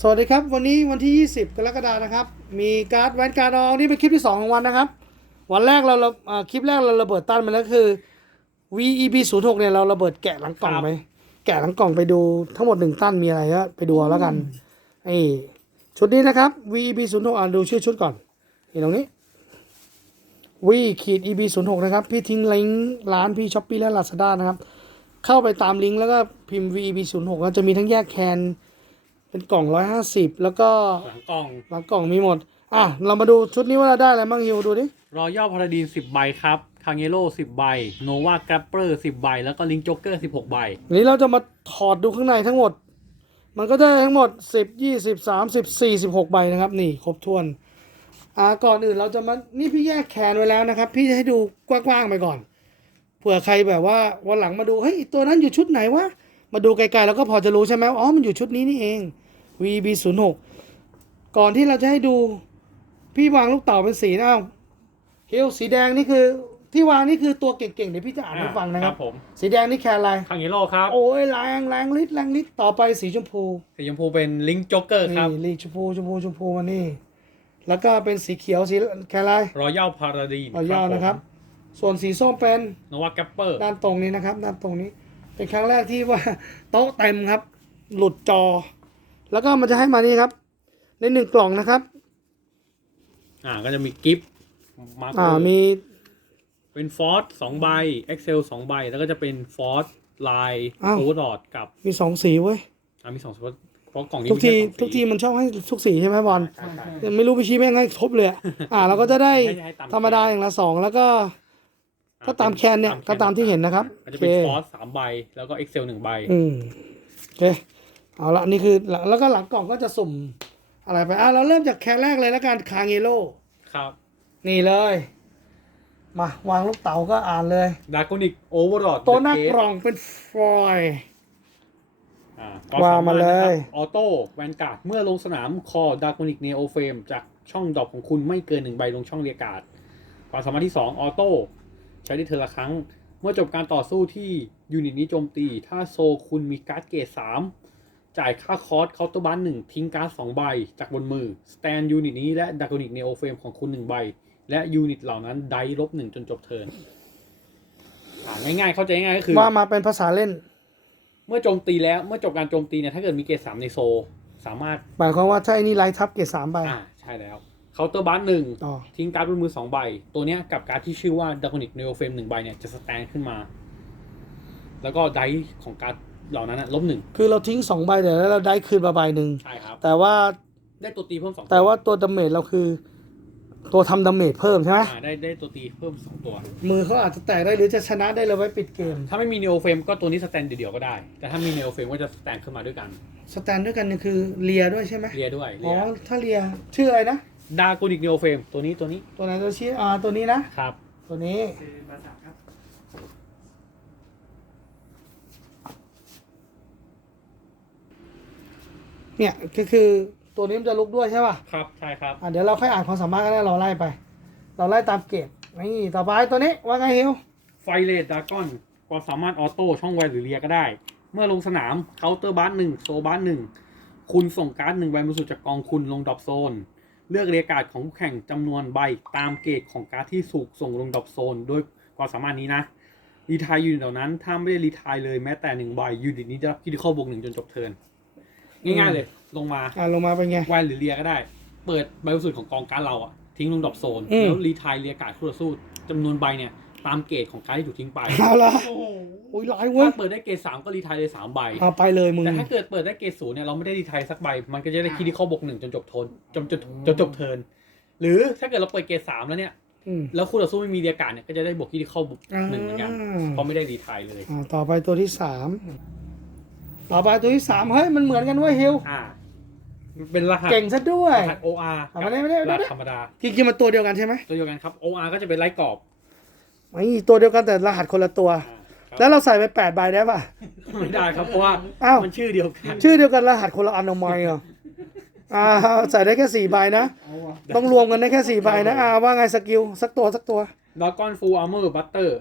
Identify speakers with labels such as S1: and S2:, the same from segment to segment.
S1: สวัสดีครับ วันนี้วันที่ 20 กรกฎานะครับ มีการ์ดแวนการ์ดอองนี่เป็นคลิปที่ 2 ของวันนะครับ วันแรกเราเราอ่าคลิปแรกเราระเบิดตั้นไปแล้วคือ VEB 0 6เนี่ยเราระเบิดแกะหลังกล่องไปแกะหลังกล่องไปดูทั้งหมดหนึ่งตั้นมีอะไรก็ไปดูเอาแล้วกันไอ้ชุดนี้นะครับ VEB 0 6อ่านดูชื่อชุดก่อนนี่ตรงนี้ V ขีด EB 0 6นะครับ พี่ทิ้งลิงก์ร้านพี่ช้อปปี้และ Lazada นะครับ เข้าไปตามลิงก์แล้วก็พิมพ์ VEB 0 6แล้วจะมีทั้งแยกแคน เป็นกล่อง150แล้วก็
S2: หลังกล่อง
S1: หลังกล่องมีหมด อะ เรามาดูชุดนี้ว่าเราได้อะไรบ้างฮิวดูดิ
S2: รอยัลพาราดีน10ใบครับคางเ e โร่10ใบโนวาแกรปเปอร์10ใบ แล้วก็ลิงจ็อกเกอร์16ใบ
S1: วันนี้เราจะมาถอดดูข้างในทั้งหมด มันก็ได้ทั้งหมด10 20 30 46ใบนะครับ นี่ครบถ้วน อ่าก่อนอื่นเราจะมานี่พี่แยกแคนไว้แล้วนะครับ พี่จะให้ดูกว้างๆไปก่อนเผื่อใครแบบว่าวันหลังมาดูเฮ้ยตัวนั้นอยู่ชุดไหนวะมาดูไกลๆแล้วก็พอจะรู้ใช่ไหมอ๋อมันอยู่ชุดนี้นี่เอง VB 0 6 ก่อนที่เราจะให้ดูพี่วางลูกเต่าเป็นสีนะอ้าวเฮลสีแดงนี่คือที่วางนี่คือตัวเก่งๆเดี๋ยวพี่จะอ่านให้ฟังนะครับ
S2: ผม
S1: สีแดงนี่แคนอะไร
S2: คางเ e โร่ครับ
S1: โอ้ยแรงแรงลิดแรงลิดต่อไปสีชมพู
S2: สีชมพูเป็นลิงจ็อกเกอร์ครับ
S1: นี่ลีกชมพูชมพูชมพูมานี่แล้วก็เป็นสีเขียวสีแคลาย
S2: รอยัลพาราดีน
S1: เอายาวนะครับ ส่วนสีส้มเป็น
S2: โนวาแกรปเปอร์
S1: ด้านตรงนี้นะครับด้านตรงนี้ เป็นครั้งแรกที่ว่าโต๊ะเต็มครับ หลุดจอ แล้วก็มันจะให้มานี่ครับ ในหนึ่งกล่องนะครับ
S2: อ่าก็จะมีกิฟต์มาร์
S1: อ่ามี
S2: เป็นฟอสสองใบเอ็กเซลสองใบ แล้วก็จะเป็นฟอสลายโอเวอร์ดอทกับ
S1: มีสองสีเว้ย
S2: อ่ามีสองสเพราะกล่องนี้
S1: ทุกที
S2: มีแค่สองสี
S1: ทุกทีมันชอบให้ทุกสีใช่ไหมบอล
S2: ใช่ใช่
S1: ไม่รู้ไปชี้แม่งให้ครบเลยอะอ่าเราก็จะได้
S2: ให้ให้ตาม
S1: ธรรมดาอย่างละสองแล้วก็ก็ตามแคนเนี่ยก็ตามที่เห็นนะครับ
S2: ก็จะ
S1: โอเค
S2: เป็นฟอสสามใบแล้วก็เอ็กเซลหนึ่งใบ
S1: อืมโอเค เอาละนี่คือแล้วแล้วก็หลังกล่องก็จะสุ่มอะไรไปอะเราเริ่มจากแคนแรกเลยแล้วกันคางเอโล
S2: ครับ
S1: นี่เลย มาวางลูกเต๋าก็อ่านเลย
S2: ดากอนิกโอเวอร์ดอท
S1: ตัวหน้ากล่องเป็นฟอยล์
S2: อ่าก็
S1: ว่า
S2: สามารถ
S1: มาเลย
S2: นะครับออโต้แวนการ์ดเมื่อลงสนามคอดากอนิกเนโอเฟมจากช่องดรอปของคุณไม่เกินหนึ่งใบลงช่องเรียกการ์ดความสามารถที่ 2 ออโต้ใช้ได้เทอละครั้ง เมื่อจบการต่อสู้ที่ยูนิตนี้โจมตี ถ้าโซคุณมีการ์ดเกรด3 จ่ายค่าคอร์สเคาน์เตอร์บันหนึ่งทิ้งการ์ดสองใบจากบนมือสแตนยูนิตนี้และดากอนิกเนโอเฟมของคุณหนึ่งใบ และยูนิตเหล่านั้นไดลบหนึ่งจนจบเทิร์นอ่าง่ายๆเข้าใจง่ายๆก็คือ
S1: ว่ามาเป็นภาษาเล่น
S2: เมื่อโจมตีแล้วเมื่อจบการโจมตีเนี่ยถ้าเกิดมีเกรดสามในโซ สามารถ
S1: หมายความว่าถ้าไอ้นี่ไลท์ทับเกรดสามใบ
S2: อ่าใช่แล้วเคาน์เตอร์บัสหนึ่ง
S1: อ๋อ
S2: ทิ้งการ์ดบนมือสองใบ ตัวเนี้ยกับการ์ดที่ชื่อว่าด a ก o นิกเนโอเฟมหนึ่งใบเนี่ยจะสแตนขึ้นมา แล้วก็ไดส์ของการ์ด เหล่านั้นนะลบหนึ่ง
S1: คือเราทิ้งสองใบแต่แล้วเราได้คืนมาใบหนึ่ง
S2: ใช่ครับ
S1: แต่ว่า
S2: ได้ตัวตีเพิ่มสอง
S1: แต่ว่าตัวดาเมจเราคือ ตัวทำดาเมจเพิ่มใช่ไหม
S2: อ่าได้ได้ตัวตีเพิ่มสองตัว
S1: มือเขาอาจจะแตกได้หรือจะชนะได้เลยไว้ปิดเกม
S2: ถ้าไม่มีเนโอเฟมก็ตัวนี้สแตนเดียวๆก็ได้ แต่ถ้ามีเนโอเฟมก็จะสแตนขึ้นมาด้วยกัน
S1: สแตนด้วยกันนี่คือเลียด้วยใช่ไหม
S2: เรียด้วย
S1: อ๋อถ้าเลียชื่ออะไรนะ
S2: ดากูนิกเนโอเฟมตัวนี้ตัวนี้
S1: ตัวไหนตัวชี้อ่าตัวนี้นะ
S2: ครับ
S1: ตัวนี้ เนี่ยก็คือตัวนี้มันจะลุกด้วยใช่ป่ะ
S2: ครับใช่ครับ
S1: อะเดี๋ยวเราค่อยอ่านความสามารถกันได้เราไล่ไป เราไล่ตามเกรดนี่ต่อไปตัวนี้ว่าไงฮิว
S2: ไฟเลดดากอนความสามารถออโต้ช่องไวหรือเรียก็ได้ เมื่อลงสนามเคาน์เตอร์บัสหนึ่งโซบัสหนึ่งคุณส่งการ์ดหนึ่งใบบนสุดจากกองคุณลงดรอปโซน เลือกเรียการ์ดของคู่แข่งจำนวนใบตามเกรดของการ์ดที่สูกส่งลงดรอปโซนด้วยความสามารถนี้นะรีทายยูนิตเหล่านั้นถ้าไม่ได้รีทายเลยแม้แต่หนึ่งใบยูนิตนี้จะรับคิดข้อบวกหนึ่งจนจบเทิร์น ง่ายๆเลย ลงมา
S1: อ่าลงมาเป็นไง
S2: ไวหรือเรียก็ได้ เปิดใบบนสุดของกองการ์ดเราอะทิ้งลงดรอปโซน
S1: อืม
S2: แล้วรีทายเรียการ์ดคู่ต่อสู้จำนวนใบเนี่ย ตามเกรดของการ์ดที่ถูกทิ้งไป
S1: เอาละโอ้ยหลายเว้ย
S2: ถ้าเปิดได้เกรดสามก็รีไทายเลยสามใบ
S1: เอาไปเลยมึง
S2: แต่ถ้าเกิดเปิดได้เกรดศูนย์เนี่ยเราไม่ได้รีไทายสักใบ มันก็จะได้คิดที่ข้อบวกหนึ่งจนจบโทนจนจนจนจบเทิร์นหรือถ้าเกิดเราเปิดเกรดสามแล้วเนี่ย
S1: อืม
S2: แล้วคู่ต่อสู้ไม่มีเรียการเนี่ยก็จะได้บวกคิดที่ข้อบวกหนึ่งเหมือนกัน
S1: อ่า
S2: เพราะไม่ได้รีไทายเลย
S1: อ่าต่อไปตัวที่สาม ต่อไปตัวที่สามเฮ้ยมันเหมือนกันเว้ยฮิว
S2: อ่ามันเป็นรหัส
S1: เก่งซะด้วย
S2: รหัส OR
S1: เอามาได้ไม่ได้ไม่ได้
S2: รหัสธรรมดา
S1: จริงๆมันตัวเดียวกันใช่ไหม
S2: ตัวเดียวกันครับ OR ก็จะเป็นไล่กรอบ
S1: ไม่ตัวเดียวกันแต่รหัสคนละตัว
S2: อ่าครับ
S1: แล้วเราใส่ไปแปดใบได้ป่ะ
S2: ไม่ได้ครับ เพราะว่า
S1: อ้าว
S2: มันชื่อเดียวกัน
S1: ชื่อเดียวกันรหัสคนละอันทำไมอะอ่าใส่ได้แค่สี่ใบนะ ต้องรวมกันได้แค่สี่ใบนะอ่าว่าไงสกิลสักตัวสักตัว
S2: ดากอนฟูลอาร์เมอร์บัตเตอร์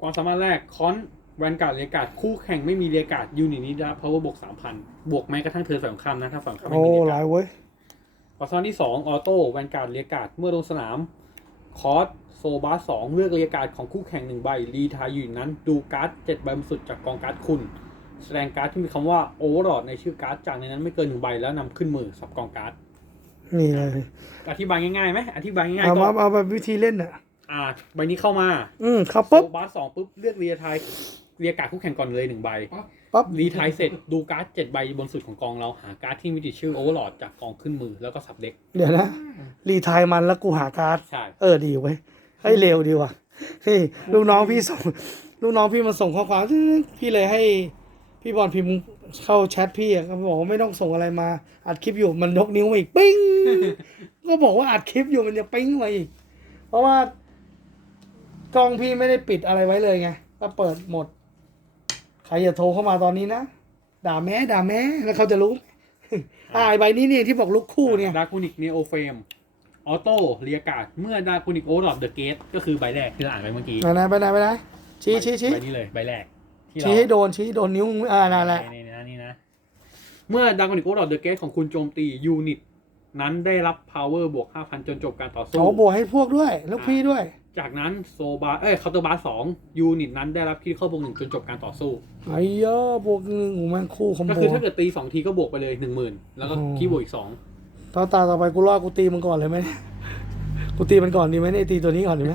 S2: ความสามารถแรกคอน แวนการ์ดเรียกการ์ดคู่แข่งไม่มีเรียกการ์ดยูนิตนี้ได้ power บวกสามพันบวกแม้กระทั่งเธอสำคัญนะถ้าฝั่งเขาไม่
S1: โอ้
S2: มีเรียก
S1: ห
S2: กา
S1: ลา
S2: ร์
S1: ย
S2: ด
S1: เว้ย
S2: ปัสที่สองออโต้แวนการ์ดเรียกการ์ดเมื่อลงสนามคอร์สโซบาสองเลือกเรียกการ์ดของคู่แข่งหนึ่งใบรีทายอยู่นั้น ดูการ์ดเจ็ดใบบนสุดจากกองการ์ดคุณ แสดงการ์ดที่มีคำว่าโอเวอร์ลอดในชื่อการ์ดจากในนั้นไม่เกินหนึ่งใบแล้วนำขึ้นมือสับกองการ์ด
S1: นี่เลย
S2: อธิบายง่ายๆไหมอธิบายง่าย
S1: เอา
S2: ๆก็
S1: มาเอาแบบวิธีเล่นอะ
S2: อ่าใบนี้เข้ามา
S1: อืมครับ
S2: โซ
S1: ปุ๊บบา
S2: สองปุ๊บเลือกเรียทาย เรียการ์ดคู่แข่งก่อนเลยหนึ่งใบ
S1: ปั๊บ
S2: รีทายเสร็จดูการ์ดเจ็ดใบบนสุดของกองเราหาการ์ดที่มีติดชื่อโอเวอร์ลอดจากกองขึ้นมือแล้วก็สับเด็ก
S1: เดี๋ยวนะ รีไทายมันแล้วกูหาการ์ด
S2: ใช่
S1: เออดีเว้ยเฮ้ยเร็วดีว่ะนี่ลูกน้องพี่ส่งลูกน้องพี่มาส่งข้อความพี่เลยให้ พี่บอลพิมพ์เข้าแชทพี่อะก็บอกว่าไม่ต้องส่งอะไรมา อัดคลิปอยู่มันยกนิ้วมาอีกปิ้งก็บอกว่าอัดคลิปอยู่มันจะปิ้งมาอีก เพราะว่ากล้องพี่ไม่ได้ปิดอะไรไว้เลยไงก็เปิดหมดใครอย่าโทรเข้ามาตอนนี้นะ ด่าแม่ด่าแม่แล้วเขาจะรู้อ่าไอ้ใบนี้เนี่ยที่บอกลูกคู่เนี่ย
S2: ดากูนิกเนโอเฟมออโต้เรียการ์ดเมื่อดากูนิกโอเวอร์ลอดเดอะเกตก็คือใบแรกที่เราอ่านไปเมื่อกี้
S1: ไหนๆไปไหนไปไหนชี้ชี้ชี้
S2: ใบนี้เลยใบแรกที่เรา
S1: ชี้ให้โดนชี้ให้โดนนิ้วอ่านั่นแหละ
S2: นี่นะนี่นะ เมื่อดากูนิกโอเวอร์ลอดเดอะเกตของคุณโจมตียูนิตนั้นได้รับ power บวก 5,000 จนจบการต่อสู้
S1: โอ้บวกให้พวกด้วย ลูกพี่ด้วย
S2: จากนั้นโซบาเอ้ยเคาน์เตอร์บาร์สองยูนิตนั้นได้รับคิดเข้าบวกหนึ่งจนจบการต่อสู้
S1: ไอ้เยอะบวกหนึ่งโอ้แม่งคู่คอม
S2: ก็
S1: โบ
S2: คือถ้าเกิดตีสองทีก็บวกไปเลยหนึ่งหมื่นแล้วก็
S1: โอ้
S2: คีย์บวกอีกสอง
S1: ตอนตาต่อไปกูรอดกูตีมันก่อนเลยไหมเนี่ยกูตีมันก่อนดีไหมเนี่ยตีตัวนี้ก่อนดีไหม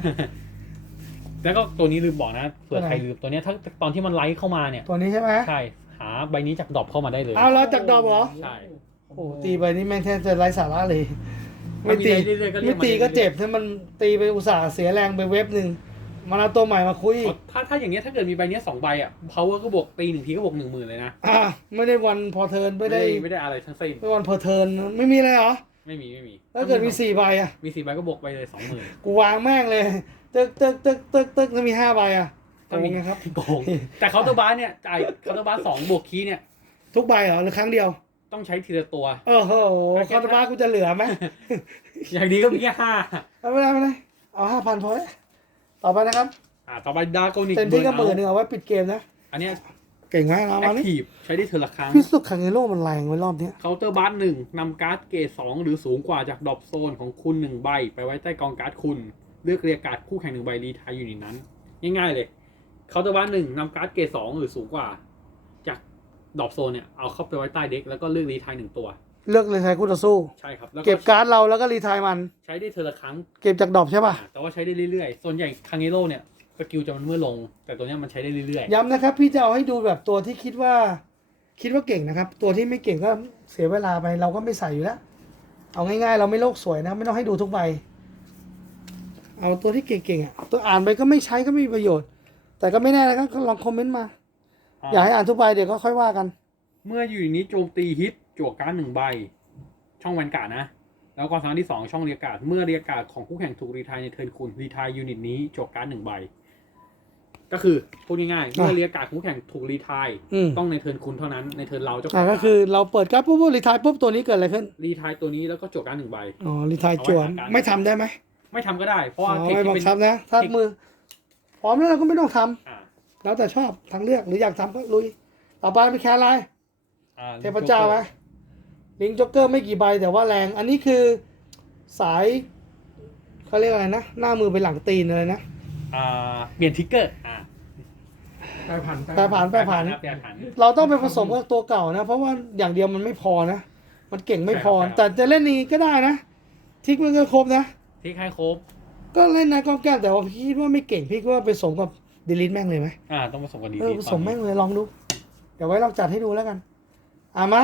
S2: แล้วก็ตัวนี้ลืมบอกนะเผื่อ
S1: ตัวไหน
S2: ใครลืมตัวเนี้ยถ้าตอนที่มันไลฟ์เข้ามาเนี่ย
S1: ตัวนี้ใช่ไหม
S2: ใช่หาใบนี้จากดรอปเข้ามาได้เลย
S1: เอาแล้วจากดอกเหรอ
S2: ใช่
S1: โอ้ตีไปนี่แม่งแทบจะไร้สาระเลย
S2: ไม่
S1: ไม่
S2: ตี
S1: ตี
S2: เรื่อยๆก็เรีย
S1: ไม่
S2: กมา
S1: ตีก็
S2: เรื่อยๆ
S1: เจ็บถ้ามันตีไปอุตส่าห์เสียแรงไปเว็บหนึ่งมันเอาตัวใหม่มาคุย
S2: อ๋อถ้าถ้าอย่างเงี้ยถ้าเกิดมีใบเนี้ยสองใบอะ power ก็บวกตีหนึ่งทีก็บวกหนึ่งหมื่นเลยนะ
S1: อ่าไม่ได้วันพอเทิร์นไม่ได้
S2: ไม่ได้อะไรทั้งสิ้น
S1: ไม่วันพอเทิร์นไม่มีเลยเหรอ
S2: ไม่มีไม่มี
S1: ถ้าเกิดมีสี่ใบอะ
S2: มีสี่ใบก็บวกไปเลยสองหมื่น
S1: กูวางแม่งเลยตึกตึกตึกตึกตึกถ้ามีห้าใบอะโก
S2: ถ้ามี
S1: งไงครับ
S2: โกงแต่เคาน์เตอร์บาร์เนี่ยจ่ายเคาน์เตอร์บาร์สองบวกคีย์เนี่ย
S1: ทุกใบเหรอหรือครั้งเดียว
S2: ต้องใช้ทีละตัว
S1: เออโหคาร์บากูจะเหลือไหม
S2: อย่างดีก็มีแค่ห้า
S1: เอาไม่ได้ไม่ได้เอาห้าพันพอแล้วต่อไปนะครับ
S2: อ่าต่อไปดาโกนิก
S1: เต็มที่ก็หมื่นหนึ่งเอาไว้ปิดเกมนะ
S2: อันเนี้ย
S1: เก่งมากนะ
S2: แอ
S1: มา
S2: ค
S1: นี่
S2: ทีฟใช้ได้เทอละครั้ง
S1: พี่สุดคังเอโร่มันแรงไว้รอบเนี้ย
S2: เคาน์เตอร์บาร์หนึ่งนำการ์ดเกรดสองหรือสูงกว่าจากดรอปโซนของคุณหนึ่งใบ ไปไว้ใต้กองการ์ดคุณ เลือกเรียกการ์ดคู่แข่งหนึ่งใบรีทายอยู่ในนั้น ง่ายๆเลยเคาน์เตอร์บาร์หนึ่งนำการ์ดเกรดสองหรือสูงกว่าจาก ดรอปโซนเนี่ยเอาเข้าไปไว้ใต้เด็กแล้วก็เลือกรีทายหนึ่งตัว
S1: เลือกเลยใช้คู่ต่อสู้
S2: ใช่ครับแล้ว
S1: เก็บการ์ดเราแล้วก็รีไทายมัน
S2: ใช้ได้เทอละครั้ง
S1: เก็บจากดรอปใช่ป่ะ
S2: อ่าแต่ว่าใช้ได้เรื่อยๆ ส่วนใหญ่คังเอโร่เนี่ยสกิลจะมันเมื่อลง แต่ตัวเนี้ยมันใช้ได้เรื่อย
S1: ย้ำนะครับ พี่จะเอาให้ดูแบบตัวที่คิดว่า คิดว่าเก่งนะครับ ตัวที่ไม่เก่งก็เสียเวลาไปเราก็ไม่ใส่อยู่แล้ว เอาง่ายๆ เราไม่โลกสวยนะ ไม่ต้องให้ดูทุกใบ เอาตัวที่เก่งๆอะตัวอ่านไปก็ไม่ใช้ก็ไม่มีประโยชน์ แต่ก็ไม่แน่นะครับก็ลองคอมเมนต์มา
S2: ๆ
S1: อยากให้อ่านทุกใบเดี๋ยวก็ค่อยว่ากัน
S2: เมื่ออยู่ในนี้โจมตีฮิตจั่วการ์ดหนึ่งใบ ช่องแวนการ์ดนะ แล้วก็สถานที่สองช่องเรียกการ์ดเมื่อเรียกการ์ดของคู่แข่งถูกรีทายในเทิร์นคุณรีทายยูนิตนี้จั่วการ์ดหนึ่งใบ ก็คือพูดง่ายๆเมื่อเรียกการ์ดของคู่แข่งถูกรีทาย
S1: อืม
S2: ต้องในเทิร์นคุณเท่านั้นในเทิร์นเราจะ
S1: อ่าก็คือเราเปิดการ์ดปุ๊บปุ๊บรีไทายปุ๊บตัวนี้เกิดอะไรขึ้น
S2: รีทายตัวนี้แล้วก็จั่วการ์ดหนึ่งใบ
S1: อ๋อรีไทายจวน
S2: เอาไว้หาการ
S1: ไม่ทำได้ไหม
S2: ไม่ทำก็ได้เพราะ
S1: อ๋อ
S2: ว่าเทค
S1: ไม่
S2: ที่
S1: บัง
S2: เป็น
S1: คับนะ ถ้ามือพร้อมแล้วเราก็ไม่ต้องทำ
S2: อ่า
S1: แล้วแต่ชอบทางเลือกหรืออยากทำก็ลุย ต่อไปเป็นแคร์ไลน์
S2: อ่า
S1: เทพเจ้าไหมลิงจ็อกเกอร์ไม่กี่ใบแต่ว่าแรง อันนี้คือสายเขาเรียกอะไรนะ หน้ามือไปหลังตีนเลยนะ
S2: อ่าเปลี่ยนทิกเกอร์อ่า
S3: แปรผัน
S1: แปรผันแปรผัน
S2: แปรผัน
S1: เราต้องไปผสมกับตัวเก่านะ เพราะว่าอย่างเดียวมันไม่พอนะ มันเก่งไม่พอ
S2: ใช่ครับ
S1: แต่จะเล่นนี้ก็ได้นะทิกมันก็ครบนะ
S2: ทิกให้ครบ
S1: ก็เล่นนายกองแก้วแต่ว่าพี่คิดว่าไม่เก่งพี่ก็ว่าไปผสมกับเดลิทแม่งเลยไหม
S2: อ่าต้องผสมกันดี
S1: เออ
S2: ๆ
S1: ผ
S2: ต
S1: ส
S2: อน
S1: ม
S2: นี้
S1: แม่งเลยลองดู เดี๋ยวไว้ลองจัดให้ดูแล้วกันอะมา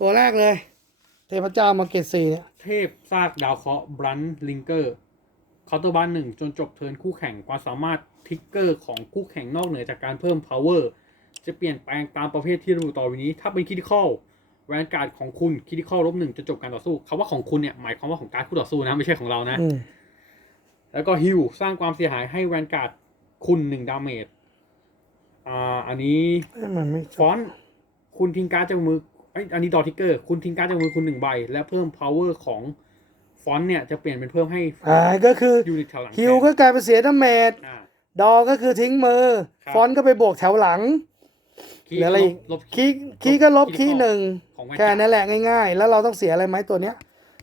S1: ตัวแรกเลย เทพเจ้ามาเกตซีเนี่ย
S2: เทพซากดาวเคราะห์บรันลิงเกอร์เคาน์เตอร์บานหนึ่งจนจบเทิร์นคู่แข่งความสามารถทิกเกอร์ของคู่แข่งนอกเหนือจากการเพิ่ม power จะเปลี่ยนแปลงตามประเภทที่ระบุต่อไปนี้ ถ้าเป็นคิดิคอลแวนการ์ดของคุณคิดิคอลลบหนึ่งจะจบการต่อสู้คำว่าของคุณเนี่ยหมายความว่าของการดคู่ต่อสู้นะไม่ใช่ของเรานะ
S1: อืม
S2: แล้วก็ฮิวสร้างความเสียหายให้แวนการ์ด คุณหนึ่งดาเมจอ่าอันนี้
S1: เอ้ยมันไม่
S2: ฟอนต์คุณทิ้งการ์ดจากมือไอยอันนี้ดอทิกเกอร์ คุณทิ้งการ์ดจากมือคุณหนึ่งใบ และเพิ่ม power ของฟอนต์เนี่ยจะเปลี่ยนเป็นเพิ่มให้
S1: อ่าก็คือ
S2: ยูนิตแถวหลัง
S1: ฮิวก็กลายเป็นเสียดาเมจ
S2: อ่า
S1: ดอก็คือทิ้งมือ
S2: ครับ
S1: ฟอนต์ก็ไปบวกแถวหลัง
S2: คี
S1: เหลืออะไรอีก
S2: ลบ
S1: คีย์คีย์ก็ลบคีย์หนึ่ง
S2: ของแวน
S1: แค่นั้นแหละง่าย ๆ แล้วเราต้องเสียอะไรไหมตัวเนี้ย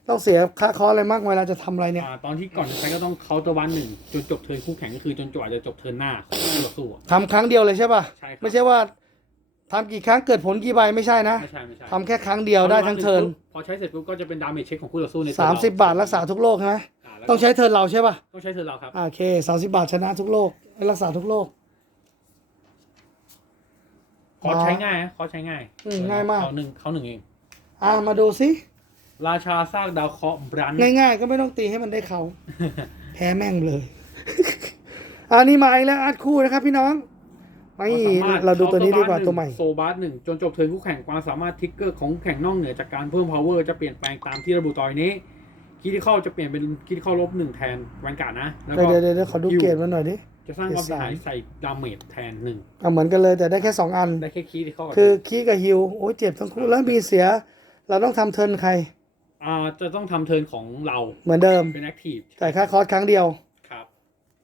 S1: ต้องเสียค่าคอร์สอะไรมากเวลาจะทำอะไรเนี่ย
S2: อ่าตอนที่ก่อนจะใช้ก็ต้องเคาน์เตอร์วันหนึ่งจนจบเทิร์นคู่แข่งก็คือจนจวาจะจบเทิร์นหน้าของคู่ต่อสู้อะ
S1: ทำครั้งเดียวเลยใช่ป่ะ
S2: ใช่ครับ
S1: ไม่ใช่ว่าทำกี่ครั้งเกิดผลกี่ใบไม่ใช่นะ
S2: ไม่ใช่ไม่ใช่
S1: ทำแค่ครั้งเดียวได้ทั้งเทิร์น
S2: พอใช้เสร็จปุ๊บก็จะเป็นดาเมจเช็คของคู่ต่อสู้ใน
S1: สามสิบบาทรักษาทุกโรคใช่ไหมา
S2: แล้วก็
S1: ต้องใช้เทิร์นเราใช่ป่ะ
S2: ต้องใช้เทิร์นเราครับ
S1: อ่าโอเคสามสิบบาทชนะทุกโรครักษาทุกโรค
S2: คอร์สใช้ง่ายนะคอร์สใช้ง่าย
S1: อืมง่ายมาก
S2: เขาหนึ่งเขาหนึ่งเอง
S1: อ่ามาดูสิ
S2: ราชาซากดาวเคราะห์บรัน
S1: ง่ายๆ ก็ไม่ต้องตีให้มันได้เขาแพ้แม่งเลย อันนี้มาอีกแล้วอาร์ตคู่นะครับพี่น้อง ไม่
S2: ควมสมถ
S1: เราดูตัวนี้ดีกว่า
S2: เค
S1: ตัวใหม่
S2: โซบาร์หนึ่งจนจบเทิร์นคู่แข่งความสามารถทิกเกอร์ของคู่แข่งนอกเหนือจากการเพิ่ม power จะเปลี่ยนแปลงตามที่ระบุต่อไปนี้คิดที่เข้าจะเปลี่ยนเป็นคิดที่เข้าลบหนึ่งแทนแวนการ์ดนะ แล้วก็
S1: เดี๋ยวเดี๋ยวเดี๋ยวขอดูเกรดมันหน่อยดิ
S2: จะสร้างความเสียหาย
S1: เกรดสาม
S2: ใส่ดาเมจแทนหนึ่ง
S1: อะเหมือนกันเลยแต่ได้แค่สองอัน
S2: ได้แค่คีย์ที่เข้ากับ
S1: คือคีกับฮิวโอ้ยเจ็บทั้งคู่แล้วมีเสีย เราต้องทำเทิร์นใคร
S2: อ่าจะต้องทำเทิร์นของเรา
S1: เหมือนเดิม
S2: เป็นแอคทีฟ
S1: จ่ายค่าคอร์สครั้งเดียว
S2: ครับ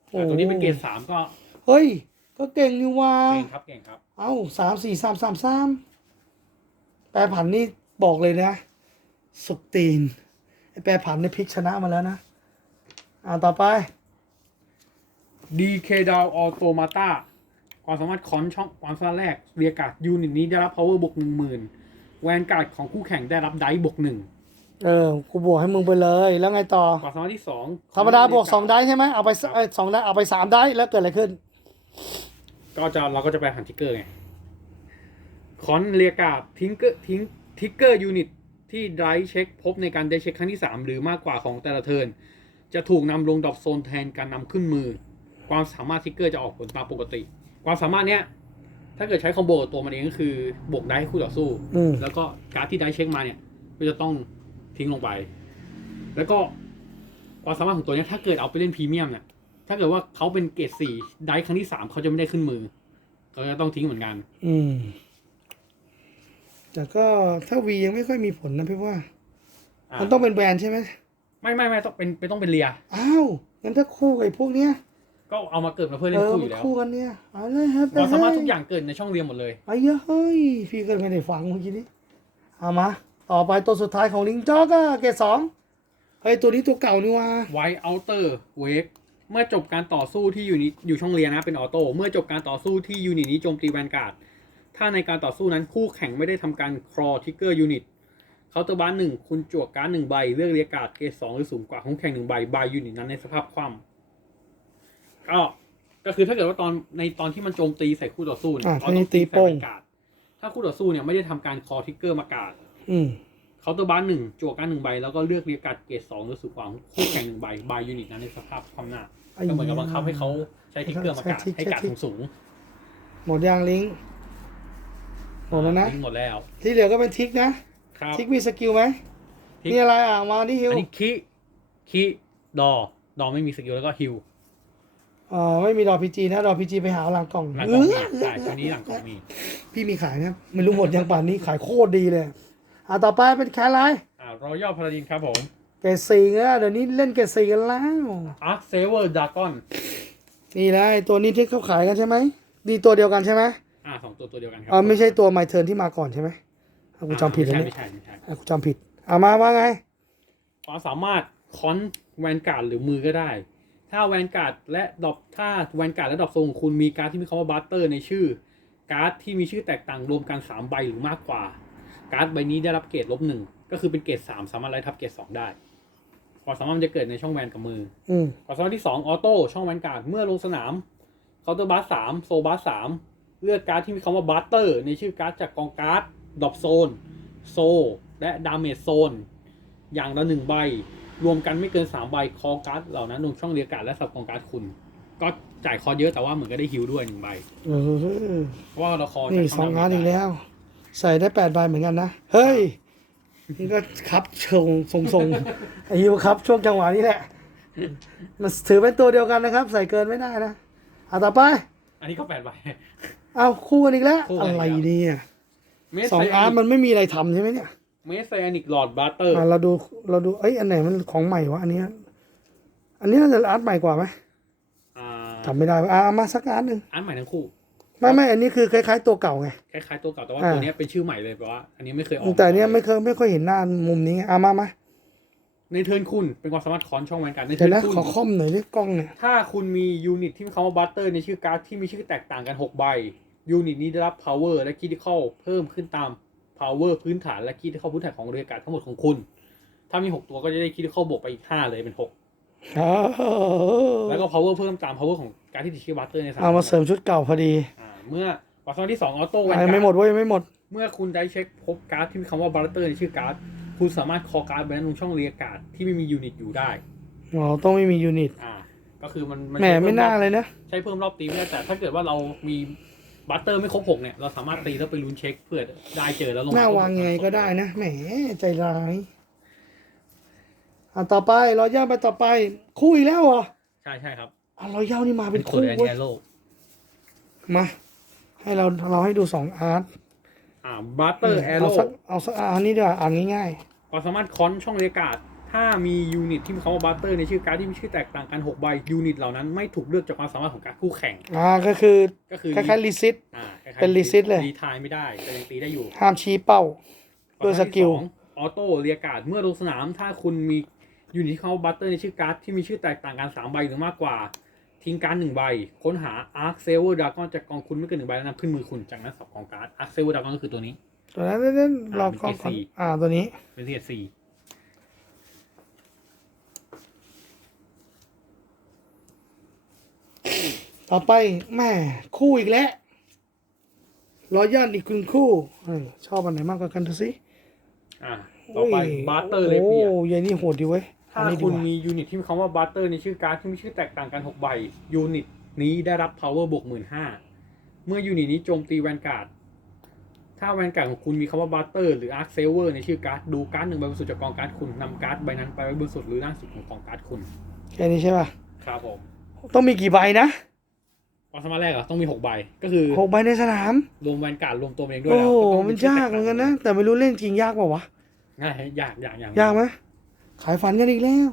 S1: โอ้
S2: แต่ตัวนี้เป็นเกรดสามก็
S1: เฮ้ย ก็เก่งอยู่ว่า
S2: เก่งครับเก่งครับ
S1: เอ้าสามสี่สามสามสามแปรผันนี่บอกเลยนะ สุกตีนไอแปรผันในพลิกชนะมาแล้วนะ อ่าต่อไป
S2: DK ดาวออโตมาตาความสามารถคอนช่องความสามารถแรกเรียกการ์ดยูนิตนี้ได้รับ power บวกหนึ่งหมื่นแวนการ์ดของคู่แข่งได้รับไดบวกหนึ่ง
S1: เออ กูบวกให้มึงไปเลย แล้วไงต่อ
S2: ความสามารถที่สอง
S1: ธรรมดาบวกสองได้ใช่ไหมเอาไปสเอ้ยสองได้เอาไปสามได้แล้วเกิดอะไรขึ้น
S2: ก็จะเราก็จะไปหันทิกเกอร์ไง คอนเรียกการ์ดทิ้งเกอร์ทิ้งทิกเกอร์ยูนิตที่ไดเช็คพบในการได้เช็คครั้งที่สามหรือมากกว่าของแต่ละเทิร์นจะถูกนำลงดอกโซนแทนการนำขึ้นมือ ความสามารถทิกเกอร์จะออกผลตามปกติ ความสามารถเนี้ย ถ้าเกิดใช้คอมโบกับตัวมันเองก็คือบวกได้ให้คู่ต่อสู้
S1: อืม
S2: แล้วก็การ์ดที่ได้เช็คมาเนี่ยก็จะต้อง ทิ้งลงไป แล้วก็ความสามารถของตัวเนี้ยถ้าเกิดเอาไปเล่นพรีเมียมเนี่ยถ้าเกิดว่าเขาเป็นเกรดสี่ได้ครั้งที่สามเขาจะไม่ได้ขึ้นมือเขาจะต้องทิ้งเหมือนกัน
S1: อืม แต่ก็ถ้าวียังไม่ค่อยมีผลนะพี่ว่า
S2: อะ
S1: มันต้องเป็นแบรนด์ใช่ไหม
S2: ไม่ไม่ไม่ต้องเป็นเป็นต้องเป็นเรีย
S1: อ้าวงั้นถ้าคู่กับไอ้พวกเนี้ย
S2: ก็เอามาเกิดมาเพื่อ
S1: เอ
S2: เล่น
S1: อ
S2: คู่อ
S1: มัน
S2: ยู่แล้ว
S1: คู่กันเนี่ยเอาเลยครับ
S2: ความสามารถทุกอย่างเกิดในช่องเรียนหมดเลย
S1: ไอ้เหี้ยเฮ้ยพี่ก็ไม่ได้ฟังเมื่อกี้นี้เอามา ต่อไปตัวสุดท้ายของลิงจ็อกอะเกรดสองเฮ้ยตัวนี้ตัวเก่านี่ว่า
S2: ไวเอาเตอร์เวกเมื่อจบการต่อสู้ที่ยูนิตอยู่ช่องเรียนนะเป็นออโต้เมื่อจบการต่อสู้ที่ยูนิตนี้โจมตีแวนการ์ดถ้าในการต่อสู้นั้นคู่แข่งไม่ได้ทำการครอทิกเกอร์ยูนิตเคาน์เตอร์บาร์หนึ่งคุณจวกการ์ดหนึ่งใบ เลือกเรียกการ์ดเกรดสองหรือสูงกว่าของแข่งหนึ่งใบ บายยูนิตนั้นในสภาพคว่ำก็ก็คือถ้าเกิดว่าตอนในตอนที่มันโจมตีใส่คู่ต่อสู้เนี่ย
S1: อะ
S2: เขาต้อง
S1: ตีโป้ง
S2: ใส่แวนการ์ดถ้าคู่ต่อสู้เนี่ยไม่ได้ทำการคอทิกเกอร์มากาด
S1: อืม
S2: เคาน์เตอร์บาร์หนึ่งจั่วการดหนึ่งใบแล้วก็เลือกเรียกการ์ดเกรดสองหรือสุดกว่าของคู่แข่งหนึ่งใบ บายยูนิตนั้นในสภาพความหน้าก็เหมือนกับบังคับให้เขาใช้ทิกเกอร์มากาดให้การ์ดสูง
S1: หมดยางลิงก์ห
S2: ๆ
S1: มดแล้วนะ
S2: ทิ้งหมดแล้ว
S1: ที่เหลือก็เป็นทิกนะ
S2: ครับ
S1: ทิกมีสกิลไหม
S2: ทิก
S1: นี่อะไรอะมาที่ฮิว
S2: อันนี้คิคิดอ ดอไม่มีสกิลแล้วก็ฮิว
S1: อ๋อไม่มีดอกพีจีนะดอกพีจีไปหาเอาหลังกล่อง
S2: หลังกล่องมี
S1: เออ
S2: ใช่ตัวนี้หลังกล่องมี
S1: พี่มีขายนะครับไม่รู้หมดยังป่านนี้ขายโคตรดีเลย อะต่อไปเป็นแคทไลน์
S2: อ่ารอยัลพาราดินครับผม
S1: เกรดสี่นะเดี๋ยวนี้เล่นเกรดสี่กันแล้ว
S2: อาร์คเซเวอร์ดากอน
S1: นี่นะไอ้ตัวนี้ที่เขาขายกันใช่ไหมดีตัวเดียวกันใช่ไหม
S2: อ่าสองตัวตัวเดียวกันครั
S1: อ๋อไม่ใช่ตัวไมเทิร์นที่มาก่อนใช่ไหมอะกูจำผิด
S2: อ่า
S1: แล้ว
S2: ไม่
S1: เนี่ย
S2: ใช่ไม่ใช่ไม่ใช่
S1: อะกูจำผิดเอามาว่าไง
S2: ความสามารถคอนแวนการ์ดหรือมือก็ได้ ถ้าแวนการ์ดและดอกถ้าแวนการ์ดและดอกทรงของคุณมีการ์ดที่มีคำว่าบัตเตอร์ในชื่อ การ์ดที่มีชื่อแตกต่างรวมกันสามใบหรือมากกว่า การ์ดใบนี้ได้รับเกรดลบหนึ่งก็คือเป็นเกรดสามสามารถไล่ทับเกรดสองได้ความสามารถมันจะเกิดในช่องแวนกับมือ
S1: อืม
S2: ความสามารถที่สองออโต้ช่องแวนการ์ดเมื่อลงสนามเคาน์เตอร์บัสสามโซบัสสามเลือกการ์ดที่มีคำว่าบัตเตอร์ในชื่อการ์ดจากกองการ์ดดรอปโซน โซ และดาเมจโซน อย่างละหนึ่งใบ รวมกันไม่เกินสามใบคอการ์ดเหล่านั้นลงช่องเรียกการ์ดและสับกองการ์ดคุณ ก็จ่ายคอเยอะแต่ว่าเหมือนก็ได้ฮิวด้วยหนึ่งใบ
S1: เออ
S2: เพราะว่าเราคอ
S1: นี่
S2: จาก
S1: สอง
S2: ช่
S1: งาน
S2: ด
S1: อีกแล้ว ใส่ได้แปดใบเหมือนกันนะ เฮ้ย นี่ก็ครับเชิงทรงๆไอ้ฮิวครับช่วงจังหวะนี้แหละ มันถือเป็นตัวเดียวกันนะครับ ใส่เกินไม่ได้นะอะต่อไป
S2: อันนี้ก็แปดใบ
S1: เอาคู่กันอีกแล้ว
S2: คู่กัน
S1: อะ
S2: อีกแล้ว
S1: ไรเนี่ย
S2: เมส
S1: สอง
S2: ไซ
S1: อาร์ต
S2: นิก
S1: มันไม่มีอะไรทำใช่ไหมเนี่ย
S2: เมสไซนิกหลอดบัตเตอร์
S1: อะเราดูเราดูเอ้ยอันไหนมันของใหม่วะอันนี้อันนี้น่าจะอาร์ตใหม่กว่าไหม
S2: อ่า
S1: จำไม่ได้อ่ามาสักอันหนึ่ง
S2: อันใหม่ทั้งคู่
S1: ไม่ไม่อันนี้คือคล้ายๆตัวเก่าไง
S2: คล้ายๆตัวเก่าแต่ว่า
S1: อ่า
S2: ตัวเนี้ยเป็นชื่อใหม่เลยแปลว่าอันนี้ไม่เคยออก
S1: แต่อันเนี้ยไม่เคยไม่ค่อยเห็นหน้ามุมนี้ไงอ่ามามา
S2: ในเทิร์นคุณเป็นความสามารถคอนช่องแวนการ์ดใน
S1: เดี๋
S2: เทิ
S1: ยว
S2: ร์น
S1: นะ
S2: คุณ
S1: ขอคอมหน่อยดิกล้องเนี่ย
S2: ถ้าคุณมียูนิตที่มีคำว่าบัตเตอร์ในชื่อการ์ดที่มีชื่อแตกต่างกัน6ใบยูนิตนี้ได้รับ power และ critical เพิ่มขึ้นตาม power พื้นฐานและ critical พื้นฐานของเรืออากาศทั้งหมดของคุณ ถ้ามี6ตัวก็จะได้ critical บวกไปอีก5เลยเป็น6
S1: อ๋อ
S2: แล้วก็ power เพิ่มตาม power ของการดที่ติดชื่อบัตเตอร์ในสาม
S1: เอามาเสริมชุดเก่าพอดี
S2: อ่า เมื่อความสามารถที่2ออโต้แวน
S1: อะ
S2: การ์
S1: ไม่หมดเว้ยไม่หมด
S2: เมื่อคุณได้เช็คพบการ์ดที่มีคำว่าบัตเตอร์ในชื่อการ์ดคุณสามารถคอการ์ดไปนั้นลงช่องเรียกการ์ดที่ไม่มียูนิตอยู่ได้
S1: อ๋อ ต้องไม่มียูนิต
S2: อ่า ก็คือมัน
S1: แหมไม่น่าเลยนะ
S2: ใช้เพิ่มรอบตีไม่ได้แต่ถ้าเกิดว่าเรามีบัตเตอร์ไม่ครบหกเนี่ยเราสามารถตีแล้วไปลุ้นเช็คเพื่อได้เจอแล้วลง
S1: หน้าวางยังไงก็ได้นะ แหม ใจร้าย อะ ต่อไปรอย่าไปต่อไป คู่อีกแล้วเหรอ
S2: ใช่ใช่ครับ
S1: อะรอย่านี่มาเป็น
S2: โค
S1: คู่
S2: ดแอน
S1: เว้ย
S2: แอโร่
S1: มา ให้เราเราให้ดูสองอาร์ต
S2: อ่าบัตเตอร์แอ
S1: เอา
S2: โร่
S1: สักเอาสักอันนี้ดีกว่าอ่านง่าย
S2: ความสามารถคอนช่องเรียกการ์ดถ้ามียูนิตที่มีคำว่าบัตเตอร์ในชื่อการ์ดที่มีชื่อแตกต่างกัน6ใบยูนิตเหล่านั้นไม่ถูกเลือกจากความสามารถของการดคู่แข่ง
S1: ๆอ่าก็คือ
S2: ก็คือ
S1: คล้ายๆรีซิต
S2: อ่าคล้ายๆ
S1: เป็น reset เลย
S2: รีทายไม่ได้แต่ยังตีได้อยู่
S1: ห้ามชี้เป้า ด้วยสกิล
S2: ออโต้เรียกการ์ดเมื่อลงสนาม ถ้าคุณมียูนิตที่เขาบัตเตอร์ในชื่อการ์ดที่มีชื่อแตกต่างกัน3ใบหรือมากกว่า ทิ้งการ์ดหนึ่งใบ ค้นหาอาร์คเซเวอร์ดากอนจากกองคุณไม่เกินหนึ่งใบแล้วนำขึ้นมือคุณจากนั้นสับกองการ์ดอาร์คเซเวอร์ดากอนก็คือตัวนี้
S1: ตัวนั้นเล่นๆลองก่อน
S2: เป็น
S1: ก่อน
S2: เกรดสี่
S1: อ่าตัวนี้
S2: เป็นเทียสี่
S1: ต่อไปแม่คู่อีกแล้วรอย่านอีกครึ่งคู่เอ้ยชอบอันไหนมากกว่ากันดูสิ
S2: อ่าต่อไป
S1: โย
S2: บัตเตอร์เลเปีย
S1: โอ้ยายนี่โหดดีเว้ย
S2: ถ้า
S1: อันนี้ดี
S2: คุณ
S1: กว่า
S2: มียูนิตที่มีคำว่าบัตเตอร์ในชื่อการ์ดที่มีชื่อแตกต่างกัน 6 ใบ ยูนิตนี้ได้รับ power บวกหมื่นห้าเมื่อยูนิตนี้โจมตีแวนการ์ด ถ้าแวนการ์ดของคุณมีคำว่าบัตเตอร์หรืออาร์คเซเวอร์ในชื่อการ์ด ดูการ์ดหนึ่งใบบนสุดจากกองการ์ดคุณนำการ์ดใบนั้นไปไว้บนสุดหรือล่างสุดของกองการ์ดคุณ
S1: แค่นี้ใช่ป่ะ
S2: ครับผม
S1: ต้องมีกี่ใบนะ
S2: ความสามารถแรกเหรอต้องมีหกใบ ก็คือ
S1: หกใบในสนาม
S2: รวมแวนการ์ดรวมตัวเองด้วย
S1: โอ้
S2: แล้ว
S1: โห
S2: ก็ต้อง
S1: มันยากเหมือนกันนะ แต่ไม่รู้เล่นจริงยากเปล่าวะ
S2: ง่ายยากยากยาก
S1: ยากไหม ขายฝันกันอีกแล้ว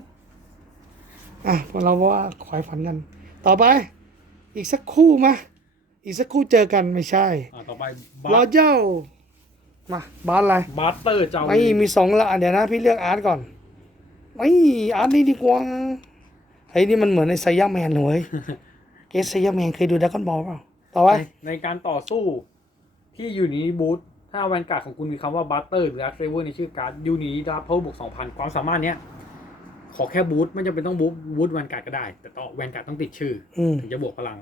S1: อะพวกเราว่าขายฝันกัน ต่อไป อีกสักคู่มาอีกสักคู่เจอกันไม่ใช่
S2: อ่าต่อไป
S1: รอเจ้า มาบ้านอะไร
S2: บัตเตอร์เจ้า
S1: ไม่มีสองละเดี๋ยวนะ พี่เลือกอาร์ตก่อนไม่อาร์ตนี่ดีกว่าเฮ้ยนี่มันเหมือนในไซยาแมนเลยเกสไซยาแมนเคยดูดักกอนบอลเปล่าต่อไป
S2: ในในการต่อสู้ที่ยูนิตบูท ถ้าแวนการ์ดของคุณมีคำว่าบัตเตอร์หรืออาร์เซเวอร์ในชื่อการ์ดยูนิตได้รับเพิ่มบวกสองพันความสามารถเนี้ยขอแค่บูทไม่จำเป็นต้องบูทบูทแวนการ์ดก็ได้ แต่ต้องแวนการ์ดต้องติดชื่อ
S1: อืม
S2: ถึงจะบวกพลัง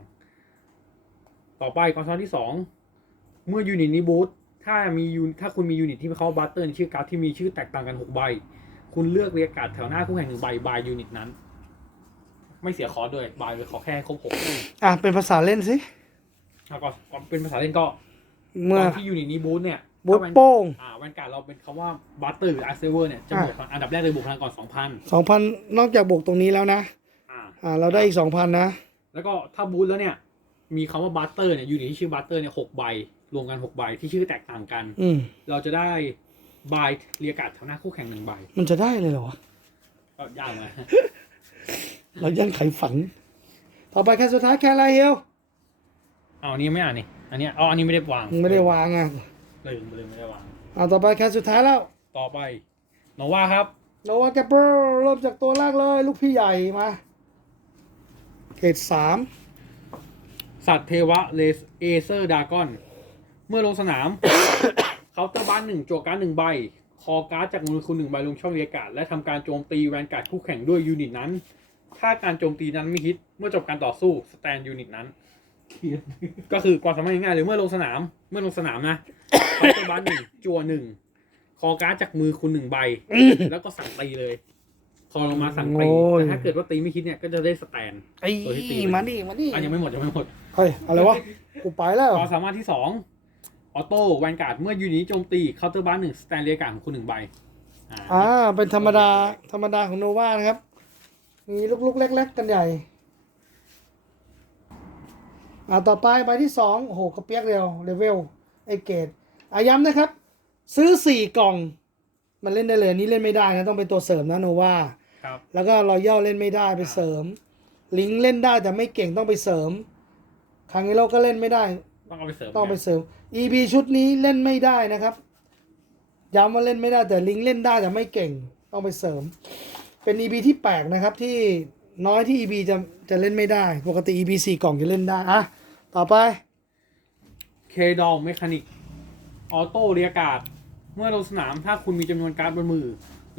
S2: ต่อไปความสามารถที่สองเมื่อยูนิตนี้บูทถ้ามียูถ้าคุณมียูนิตที่มีคำว่าบัตเตอร์ในชื่อการ์ดที่มีชื่อแตกต่างกันหกใบ คุณเลือกเรียกการ์ดแถวหน้าคู่แข่งหนึ่งใบบายยูนิตนั้น ไม่เสียคอร์สด้วยบายเลยขอแค่ครบหกคู่
S1: อะเป็นภาษาเล่นสิ
S2: แล้วก็เป็นภาษาเล่นก็
S1: เมื่อ
S2: ตอนที่ยูนิตนี้บูทเนี่ย
S1: บูท
S2: ถ้าแวน
S1: โป้ง
S2: อ่าแวนการ์ดเราเป็นคำว่าบัตเตอร์หรืออาร์เซเวอร์เนี่ยจะบวกพลังอันดับแรกเลยบวกพลังก่อนสองพัน
S1: สองพันนอกจากบวกตรงนี้แล้วนะ
S2: อ่า
S1: อ่า เราได้อีกสองพันนะ
S2: แล้วก็ถ้าบูทแล้วเนี่ย มีคำว่าบัตเตอร์เนี่ยยูนิตที่ชื่อบัตเตอร์เนี่ยหกใบ รวมกันหกใบที่ชื่อแตกต่างกัน
S1: อืม
S2: เราจะได้บายเรียกการ์ดแถวหน้าคู่แข่งหนึ่งใบ
S1: มันจะได้เลยเหรอวะ
S2: ก็ยากนะ
S1: เรายังไขฝัน ต่อไปแค่สุดท้ายแค่อะไรเฮียว
S2: เอาอันนี้ไม่อ่านนี่ อันเนี้ยอ๋ออันนี้ไม่ได้วาง
S1: ไม่ได้วางอะ
S2: ลืมลืมไม่ได้วาง
S1: อ่าต่อไปแค่สุดท้ายแล้ว
S2: ต่อไปโนวาครับ
S1: โนวาแกปเปอร์เริ่มจากตัวแรกเลย ลูกพี่ใหญ่มาเกรดสาม
S2: สัตว์เทวะเลสเอเซอร์ดากอน เมื่อลงสนาม เคาน์เตอร์บ้านหนึ่งโจวการ์ดหนึ่งใบ คอการ์ดจากมือคุณหนึ่งใบลงช่องเรียกการ์ดและทำการโจมตีแวนการ์ดคู่แข่งด้วยยูนิตนั้น ถ้าการโจมตีนั้นไม่ฮิต เมื่อจบการต่อสู้สแตนยูนิตนั้น ก็คือความสามารถง่ายๆเลยเมื่อลงสนาม เมื่อลงสนามนะเคาน์เตอร์บ้านหนึ่งจัวหนึ่งคอการ์ดจากมือคุณหนึ่งใบ แล้วก็สั่งตีเลย คอลงมาสั่งตี
S1: โอ้ย
S2: แต่ถ้าเกิดว่าตีไม่ฮิตเนี่ยก็จะได้สแตน
S1: ไอ้
S2: ตัวที่ตี
S1: มาดิมาดิ
S2: อันยังไม่หมดยังไม่หมด
S1: เฮ้ยอะไรวะกูไปแล้ว
S2: ความสามารถที่สองออโต้แวนการ์ดเมื่อยูนิตโจมตีเคาน์เตอร์บ้านหนึ่งสแตนเรียการ์ดของคุณหนึ่งใบอ่า
S1: อ่าเป็นธรรมดาธรรมดาของโนวานะครับ มีลูกๆเล็กๆกันใหญ่ อ่าต่อไปใบที่สองโอ้โหกระเปียกเร็วเลเวลไอเกตอาย้ำนะครับ ซื้อสี่กล่อง มันเล่นได้เลยอันนี้เล่นไม่ได้นะต้องเป็นตัวเสริมนะโนวา
S2: ครับ
S1: แล้วก็รอยัลเล่นไม่ได้ไปเสริม ลิงก์เล่นได้แต่ไม่เก่งต้องไปเสริมครั้งนี้เราก็เล่นไม่ได้
S2: ต้องเอาไปเสริม
S1: ต้องไปเสริม EB ชุดนี้เล่นไม่ได้นะครับย้ำว่าเล่นไม่ได้แต่ลิงก์เล่นได้แต่ไม่เก่งต้องไปเสริม เป็น EB ที่แปลกนะครับที่น้อยที่ EB จะจะเล่นไม่ได้ ปกติ EB สี่กล่องจะเล่นได้อะ ต่อไป
S2: เคดอลเมคานิก ออโต้เรียกาด เมื่อลงสนามถ้าคุณมีจำนวนการ์ดบนมือ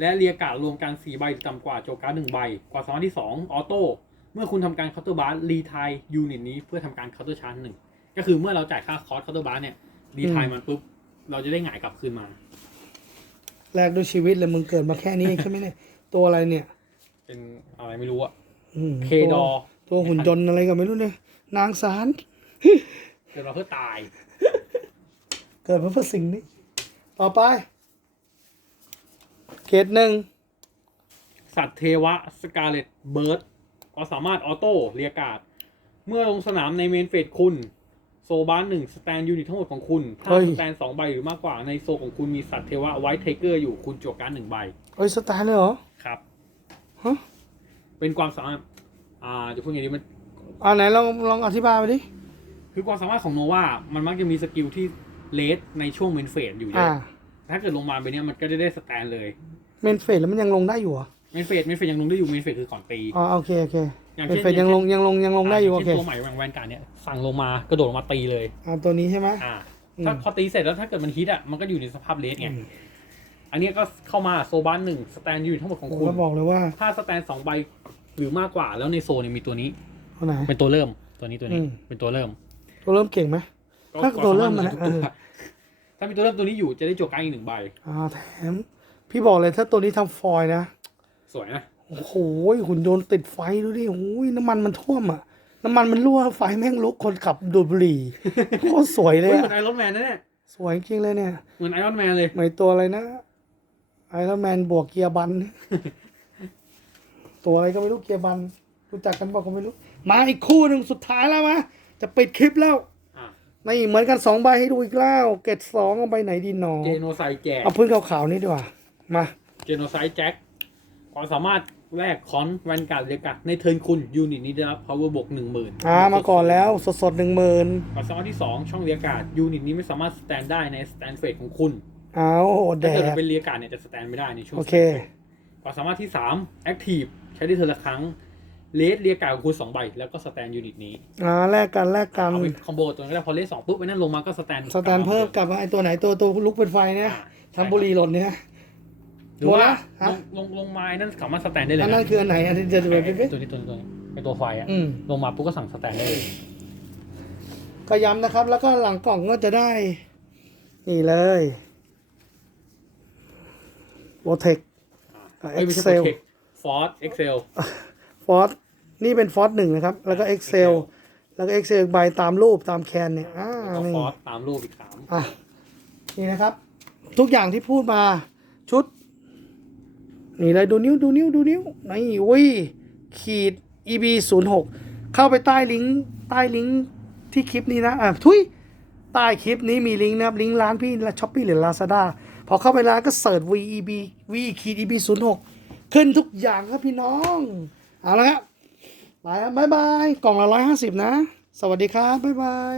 S2: และเรียกาดรวมกัน4ใบหรือต่ำกว่าโจกการ์ดหนึ่งใบ กว่าสามารถที่ 2 ออโต้ เมื่อคุณทำการเคาน์เตอร์บาร์รีไทายยูนิตนี้เพื่อทำการเคาน์เตอร์ชาร์จหนึ่ง ก็คือเมื่อเราจ่ายค่าคอร์สเคาน์เตอร์บาร์เนี่ยรีไทายมันปุ๊บ เราจะได้หงายกลับคืนมา
S1: แลกด้วยชีวิตเลยมึงเกิดมาแค่นี้เองใช่ไหมเนี่ย ตัวอะไรเนี่ย
S2: เป็นอะไรไม่รู้อะ
S1: อืม
S2: เคดอ
S1: ตัวหุ่นยนต์อะไรก็ไม่รู้เนี่ยนางสาร
S2: เกิดมาเพื่อตาย
S1: เกิดมาเพื่อสิ่งนี้ ต่อไป เขตหนึ่ง
S2: สัตว์เทวะสกาเลตเบิร์ดก็สามารถออโต้เรียกาด เมื่อลงสนามในเมนเฟสคุณ โซบานหนึ่งสแตนยูนิตทั้งหมดของคุณถ้า
S1: เฮ้ย
S2: สแตนสองใบหรือมากกว่าในโซของคุณมีสัตว์เทวะไวท์ไทเกอร์อยู่คุณจั่วการดหนึ่งใบ
S1: เอ้ยสไตล์เลยเหรอ
S2: ครับ
S1: ฮะ
S2: เป็นความสามารถ อ่าจะพูดไงดีมัน
S1: อ่าไหนลองลองอธิบายไปดิ
S2: คือความสามารถของโนวา มันมักจะมีสกิลที่เลสในช่วงเมนเฟสอยู่เย
S1: อ่า
S2: อะถ้าเกิดลงมาไปเนี้ยมันก็จะได้สแตนเลย
S1: เมนเฟสแล้วมันยังลงได้อยู่เหรอ
S2: เมนเฟสเมนเฟสยังลงได้อยู่เมนเฟสคือก่อนตี
S1: อ๋อโอเคโอเค
S2: อย่าง
S1: เมน
S2: เช่น
S1: เฟสยังลงยังลงยังลงได้อยู่โอ
S2: ช่น
S1: เค
S2: ตัวใหม่แวนแวนการดเนี่ยสั่งลงมากระโดดลงมาตีเลย
S1: อ่าตัวนี้ใช่ไหม
S2: อ่า
S1: อืม
S2: ถ้าพอตีเสร็จแล้วถ้าเกิดมันฮิตอะมันก็อยู่ในสภาพเลสไง
S1: อืม
S2: อันเนี้ยก็เข้ามาโซบานหนึ่งสแตนยูนิตทั้งหมดของ
S1: โอ้
S2: คุณ
S1: แล้วบอกเลยว่า
S2: ถ้าสแตนสองใบหรือมากกว่าแล้วในโซนเนี่ยมีตัวนี้
S1: เอาไหน
S2: เป็นตัวเริ่มตัวนี้ตัวนี้
S1: อืม
S2: เป็นตัวเริ่ม
S1: ตัวเริ่มเก่งไหมถ้าตัวเริ่มมัน
S2: ก็สาารถ
S1: เออ
S2: ถ้ามีตัวเริ่มตัวนี้อยู่จะได้โจกการดอีกหนึ่งใบ
S1: อ่าแถม พี่บอกเลยถ้าตัวนี้ทำฟอยล์นะ
S2: สวยนะ
S1: โอ้โหหุ่นยนต์ติดไฟดูดิโอ้ยน้ำมันมันท่วมอะ น้ำมันมันรั่วไฟแม่งลุกคนขับดูดบุหรี่โคตรสวยเล
S2: เฮ้
S1: ย
S2: ยเหมือน
S1: อะ
S2: ไอรอนแมนนะเนี่ย
S1: สวยจริงเลยเนี่ย
S2: เหมือนไอรอนแมนเลย
S1: ไม่ตัวอะไรนะไอรอนแมนบวกเกียร์บัน ตัวอะไรก็ไม่รู้เกียร์บันรู้จักกันบอกก็ไม่รู้ มาอีกคู่หนึ่งสุดท้ายแล้วมะ จะปิดคลิปแล้ว
S2: อะ
S1: นี่เหมือนกันสองใบให้ดูอีกแล้ว เกตสองเอาใบไหนดีหนอ
S2: เจโนไซแจก
S1: เอาพื้นขาวๆนี่ดีกว่า มา
S2: เจโนไซแจ็คความสามารถแรกคอนแวนการ์ดเรียกกัดในเทิร์นคุณยูนิตนี้ได้รับ power บวกหนึ่งหมื่น
S1: อ่ามาก่อนแล้วสดๆหนึ่งหมื่น
S2: ความสามารถที่สองช่องเรียกการ์ดยูนิตนี้ไม่สามารถสแตนได้ในสแตนเฟสของคุณ
S1: เอาแด
S2: ถ้าเกิด
S1: ด
S2: มันเป็นเรียกการ์ดเนี่ยจะสแตนไม่ได้ในช่วง
S1: โอเค
S2: ความสามารถที่สามแอคทีฟใช้ได้เทอร์ละครั้ง เลสเรียกการ์ดของคุณสองใบ แล้วก็สแตนยูนิตนี้
S1: อ่าแลกกันแลกกัน
S2: เอาไปคอมโบตัวนี้นก็ได้พอเลสสองปุ๊บไอ้นั่นลงมาก็สแตน
S1: สแตนเพิ่มกับไอตัวไหนตัวตัวลุกเป็นไฟเนี่ย
S2: อ่า
S1: ทำบุหรีหล่นเนี่ย
S2: หรือว่า
S1: โดนละฮะ
S2: ลงลงลงมาไอ้นั่นสามารถสแตนได้เลย
S1: อัน
S2: นะ
S1: นั้นคืออันไหนอันที่จะดู
S2: ไอ้
S1: เป็น
S2: ไอ้ตัวนี้ตัวนี้ตัวนี้ไอตัวไฟอะ
S1: อืม
S2: ลงมาปุ๊บก็สั่งสแตนได้เลย
S1: ก็ย้ำนะครับ แล้วก็หลังกล่องก็จะได้ นี่เลยโ o เทค
S2: เอ้ยไม่ใช่
S1: Excel
S2: ฟอร์ดเอ็กเซล
S1: ฟอสนี่เป็นฟอสหนึ่งนะครับ แล้วก็ Excel แล้วก็ Excel ใบตามรูปตามแคนเนี่ยอ่า
S2: แล้วก็
S1: นี่
S2: ฟอร์ดตามรูปอีกสาม
S1: อะนี่นะครับ ทุกอย่างที่พูดมาชุด นี่เลยดูนิ้วดูนิ้วดูนิ้วนี่อุ้ยขีด eb 0 6เข้าไปใต้ลิงก์ใต้ลิงก์ที่คลิปนี้นะอะทุยใต้คลิปนี้มีลิงก์นะครับ ลิงก์ร้านพี่ช้อปปี้หรือ Lazada พอเข้าไปร้านก็เสิร์ช veb v ขีด eb 0 6ขึ้นทุกอย่างครับพี่น้อง เอาละครับไปครับบ๊ายบาย กล่องละร้อยห้าสิบนะ สวัสดีครับ บ๊ายบาย